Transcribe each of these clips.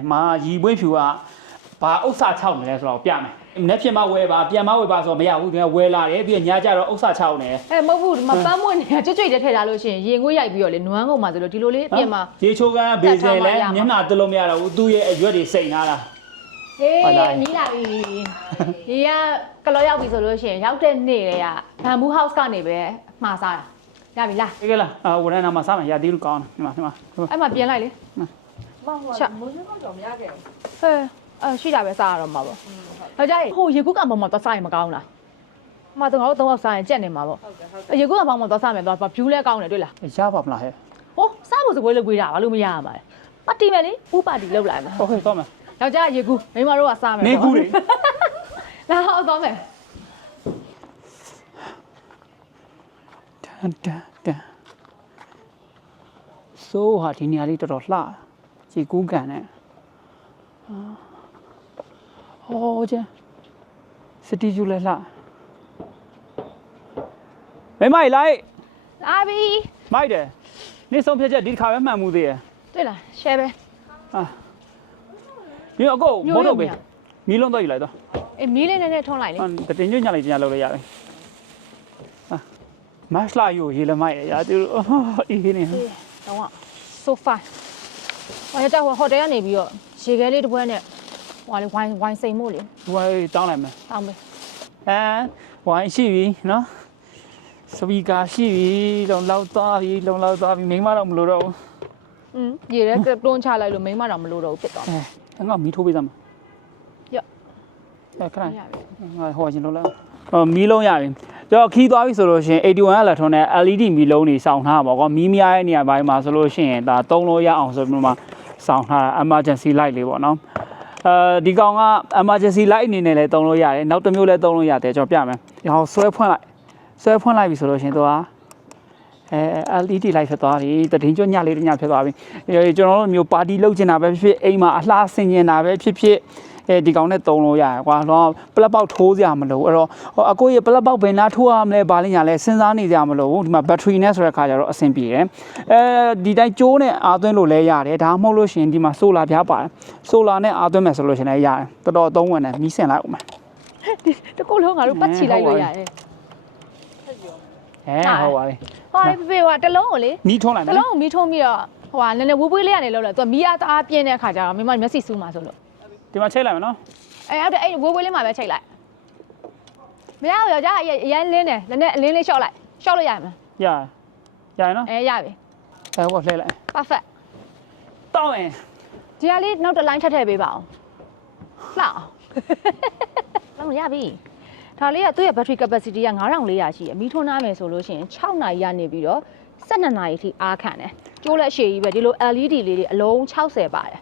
နဲ့မာရီပွေးဖြူကဘာဥစ္စာ6နေလဲဆိုတော့ပြမယ်။နေ့ဖြစ်မှဝယ်ပါပြန်မဝယ်ပါဆိုတော့မရဘူးဒီကဝယ်လာတယ်ပြီးညကြတော့ဥစ္စာ6နေ။မဟုတ်ဘူးဒီမှာပန်းမွင့်နေတာကြွကြွတဲ့ထည့်ထားလို့ရှိရင်ရေငွေ့ရိုက်ပြီးတော့လေနွမ်းကုန်မှာဆိုလို့ဒီလိုလေးအပြင်မှာရေချိုးကန်းဘေးစင်လဲမျက်နှာတက်လို့မရတော့ဘူးသူ့ရဲ့အရွက်တွေစိန်လာတာ။ဟေးနီးလာပြီ။ဒီကကလောရောက်ပြီဆိုလို့ရှိရင်ရောက်တဲ့နေ့လေကဘမ်ဘူးဟောက်စ်ကနေပဲမှာစားတာ။ရပြီလား။အေးကလားဝရဏမှာစားမယ်ရသေးလို့ကောင်းတယ်ဒီမှာအဲ့မှာပြင်လိုက်လေ။မောင်ကမိုးစင်းတော့မရခဲ့ဘူး။ဟဲရှိတာပဲစားရတော့မှာပေါ့။ဟောကြရေဟိုရေကူးကံပေါ်မှာသွားစားရင်မကောင်းလား။မှာတော့ငါတို့3ယောက်စားရင်ကြက်နေမှာပေါ့။ရေကူးကံပေါ်မှာသွားစားမယ်သွားဖြူးလဲကောင်းတယ်တွေ့လား။ရပါမလားဟဲ့။ဟိုစားဖို့စပွဲလုပ်ပေးတာဘာလို့မရရမှာလဲ။ပါတီမယ်လေဥပါတီလုပ်လိုက်မှာ။ဟုတ်ကဲ့သွားမယ်။ယောက်ျားရေကူးမိန်းမတို့ကစားမယ်။နေကူးလေ။လာဟောသွားမယ်။တန်ဆိုးဟာဒီနေရာလေးတော်တော်လှ။ရေကူးကန်နဲ့ဟောကျစတီဂျူလဲလှမိမလိုက်လာပြီမိုက်တယ်နေ့ဆုံးဖြတ်ချက်ဒီတစ်ခါပဲမှန်မှုသေးရတွေ့လား share ပဲဒီအကိုမိုးတော့ပဲမီးလုံးတော့ယူလိုက်တော့အေးမီးလေးနဲ့ထုံးလိုက်လေတတင်ညွှန်ညလိုက်ကြလို့ရရတယ်မတ်လာယူရေလမိုက်ရသူအေးနေတော့ so far ဟိုကြောက်ဟိုတယ်ကနေပြီးတော့ရေခဲလေးတစ်ပွဲနဲ့ဟိုလေဝိုင်းစိန်မို့လေဝိုင်းတောင်းလိုက်မယ်တောင်းမယ်ဝိုင်းရှိပြီနော်စပီကာရှိပြီလုံလောက်သွားပြီမိမတော့မလို့တော့ဘူးရေထဲတွန်းချလိုက်လို့မိမတော့မလို့တော့ဘူးဖြစ်သွားတယ်ငါမီးထိုးပေးစမ်းမရော့ခဏငါဟောရှင်လို့လားမီးလုံးရပြီကျွန်တော်ခီးသွားပြီဆိုလို့ရှိရင်81ကလည်းထုံးတဲ့ LED မီးလုံးတွေစောင့်ထားပါကွာမီးမရတဲ့နေရာပိုင်းမှာဆိုလို့ရှိရင်ဒါသုံးလို့ရအောင်ဆိုပြီးမှစောင့်ထားတာ emergency light လေးပေါ့နော်ဒီကောင်က emergency light အနေနဲ့လည်းသုံးလို့ရတယ်နောက်တစ်မျိုးလည်းသုံးလို့ရတယ်ကျွန်တော်ပြမယ်ဟောဆွဲဖွင့်လိုက်ပြီဆိုလို့ရှိရင်သူကLED light ဖြစ်သွားပြီတည်င်းညလေးတညဖြစ်သွားပြီကျွန်တော်တို့မျိုးပါတီလုပ်ချင်တာပဲဖြစ်အိမ်မှာအလှဆင်ကျင်တာပဲဖြစ်ဒီကောင်နဲ့သုံးလို့ရတယ်ကွာတော့ပလက်ပေါက်ထိုးစရာမလိုအဲ့တော့အကိုရဲ့ပလက်ပေါက်ဘယ်နာထိုးရမလဲဘာလဲညာလဲစဉ်းစားနေကြမလို့ဒီမှာဘက်ထရီနဲ့ဆိုတဲ့ခါကျတော့အဆင်ပြေတယ်ဒီတိုင်းကျိုးနဲ့အားသွင်းလို့လဲရတယ်ဒါမှမဟုတ်လို့ရှိရင်ဒီမှာဆိုလာပြားပါတယ်ဆိုလာနဲ့အားသွင်းမယ်ဆိုလို့ရှိရင်လည်းရတယ်တော်တော်သုံးဝင်တယ်မီးစင်လိုက်အောင်မယ်တကူလုံးငါတို့ပတ်ချီလိုက်လို့ရတယ်ဟုတ်ပါပြီဟိုဖေကတလုံးကိုလေမီးထုံးလိုက်မယ်တလုံးကိုမီးထုံးပြီးတော့ဟိုကနည်းနည်းဝူးပွေးလေးကနေလောက်လိုက်သူကမီးအားပြင်းတဲ့ခါကျတော့မိမမျက်စိစူးမှာဆိုလို့ဒီမှာချိတ်လိုက်မယ်နော်ဟုတ်တယ်အဲ့ဝေးဝေးလေးမှာပဲချိတ်လိုက်မရဘူးယောက်ျားအရင်လင်းတယ်လည်းနဲ့အလင်းလေးရှော့လို့ရမှာရရင်နော်ရပြီဟိုလှည့်လိုက် perfect တောင်းရင်ဒီကလေးနောက်တစ် line ထပ်ထည့်ပေးပါအောင်လှအောင်လုံးရပြီဒါလေးကသူ့ရဲ့ battery capacity က9400ရှိတယ်မီးထွန်းထားမယ်ဆိုလို့ရှိရင်6နာရီကနေပြီးတော့12နာရီထိအားခံတယ်ကျိုးလက်ရှည်ကြီးပဲဒီလို LED လေးတွေအလုံး60ပါတယ်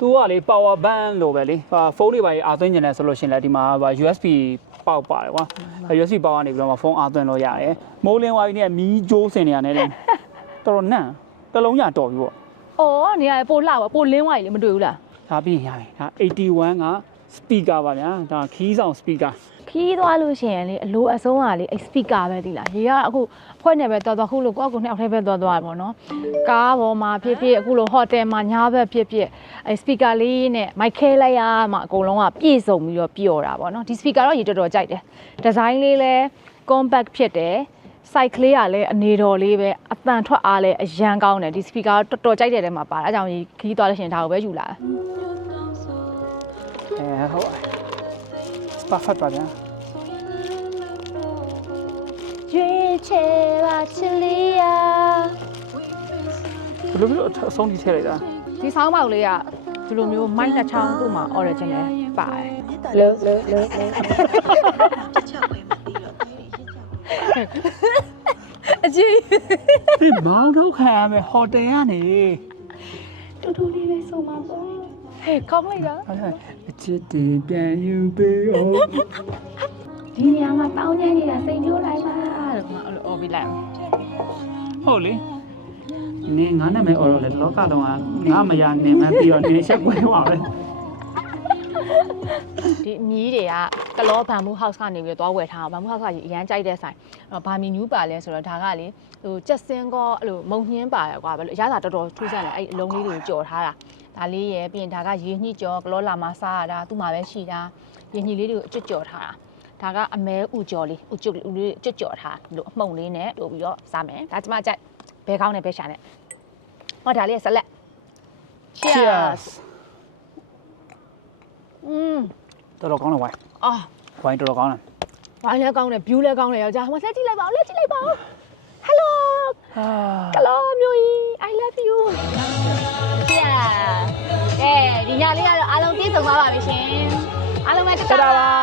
သူကလေ power bank လို့ပဲလေဖုန်းတွေပါအားသွင်းနေတယ်ဆိုလို့ရှင်လည်းဒီမှာ USB ပေါက်ပါတယ်ကွာ USB ပေါက်ကနေပြီးတော့ဖုန်းအားသွင်းလို့ရတယ်မိုးလင်းဝိုင်းနဲ့မီးကြိုးစင်နေရတယ်တော်တော်နန့်တလုံးရတော်ပြီပေါ့အော်နေရာပိုလှပါပိုလင်းဝိုင်းလေမတွေ့ဘူးလားဒါပြီးရပြီဒါ81က speaker ပါဗျာဒါခီးဆောင် speakerခီးသွားလို့ရှိရင်လေအလိုအဆုံးကလေ speaker ပဲသိလားရေကအခုဖွဲ့နေပဲသွားခုလို့ကိုယ့်ကိုနှစ်ယောက်ထဲပဲသွားပေါ့နော်ကားပေါ်မှာဖြစ်အခုလို့ဟိုတယ်မှာညားဘက်ဖြစ်speaker လေးနဲ့ mic ခဲလိုက်ရမှအကုန်လုံးကပြည့်စုံပြီးတော့ပျော်တာပေါ့နော်ဒီ speaker တော့ရေတော်တော်ကြိုက်တယ်ဒီဇိုင်းလေးလဲ compact ဖြစ်တယ် site ကလေးကလည်းအနေတော်လေးပဲအတန်ထွက်အားလဲအရန်ကောင်းတယ်ဒီ speaker တော်တော်ကြိုက်တဲ့ထဲမှာပါအဲကြောင့်ခီးသွားလို့ရှိရင်ဒါကိုပဲယူလာဟုတ်perfect ပါဗျာရွေးချယ်ပါချစ်လေးရဘယ်လိုအဆုံးထိထည့်လိုက်တာဒီဆောင်းပေါက်လေးကဒီလိုမျိုးမိုက်နှစ်ချောင်းသူ့မှာ original ပါတယ်အကြီးဒီမောင်းထုတ်ခံရမယ်ဟိုတယ်ကနေတူတူလေးပဲဆိုမှာပေါ့ဟဲ့ကောင်းလိုက်တာအချစ်တင်ပြန်ယူပေးအောင်ဒီနေရာမှာတောင်းညံ့နေတာစိတ်ထိုးလိုက်ပါလို့ငါအဲ့လိုအော်ပြီးလိုက်ဟုတ်လေနေငါနဲ့မဲအော်တော့လေလောကလုံးကငါမရနေမှပြီးတော့နေချက်ပွဲပါပဲဒီအမီးတွေကကလောဘမ်ဘူးဟောက်စ်ကနေပြီးတော့သွားဝယ်ထားအောင်ဘမ်ဘူးဟောက်စ်ကအရန်ကြိုက်တဲ့ဆိုင်ဘာမီနူးပါလဲဆိုတော့ဒါကလေဟိုကြက်စင်းကောအဲ့လိုမုံညင်းပါရကွာဘယ်လိုအရသာတော်တော်ထူးဆန်းတယ်အဲ့အလုံးလေးတွေကိုကြော်ထားတာ ဒါလေးရယ်ပြီးရင်ဒါကရေညှိကြော်ကလောလာမှာစားရတာသူ့မှာပဲရှိတာရေညှိလေးတွေကိုအကျွတ်ကြော်ထားတာဒါကအမဲဥကြော်လေးဥကျွတ်လေးကျွတ်ကြော်ထားလို့အမှုန်လေးနဲ့တို့ပြီးတော့စားမယ်ဒါကျမကြိုက်ဘဲကောင်းနဲ့ဘဲရှာနဲ့ဟောဒါလေးကဆက်လက် cheers တော်တော်ကောင်းတယ်ဝိုင်း အာ ဝိုင်းတော်တော်ကောင်းတယ် ဝိုင်းလည်းကောင်းတယ် view လည်းကောင်းတယ်ယောက်ျားဟိုလက်ကြည့်လိုက်ပါဦးလက်ကြည့်လိုက်ပါဦး hello ကလောမျိုးကြီး I love you cheers ဒီညလေးကတော့အားလုံးပြည့်စုံသွားပါပြီရှင်အားလုံးပဲတက်တာပါ